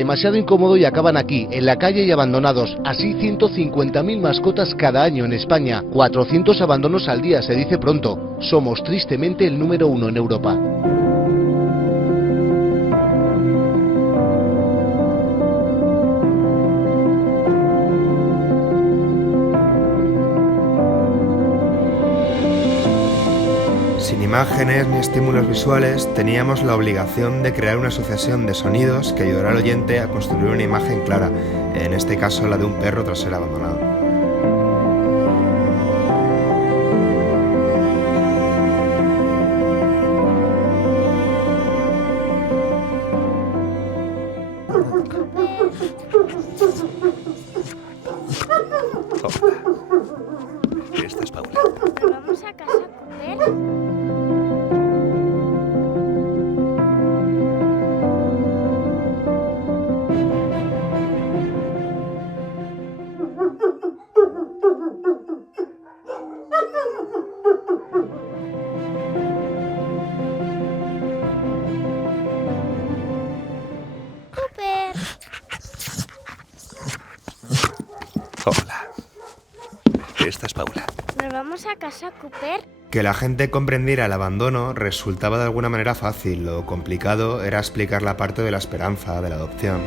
demasiado incómodo y acaban aquí, en la calle y abandonados. Así 150.000 mascotas cada año en España. 400 abandonos al día, se dice pronto. Somos tristemente el número 1 en Europa. Sin imágenes ni estímulos visuales, teníamos la obligación de crear una sucesión de sonidos que ayudara al oyente a construir una imagen clara, en este caso la de un perro tras ser abandonado. Esta es Paula. ¿Nos vamos a casa, Cooper? Cooper. Hola. Esta es Paula. ¿Nos vamos a casa, Cooper? Que la gente comprendiera el abandono resultaba de alguna manera fácil, lo complicado era explicar la parte de la esperanza, de la adopción.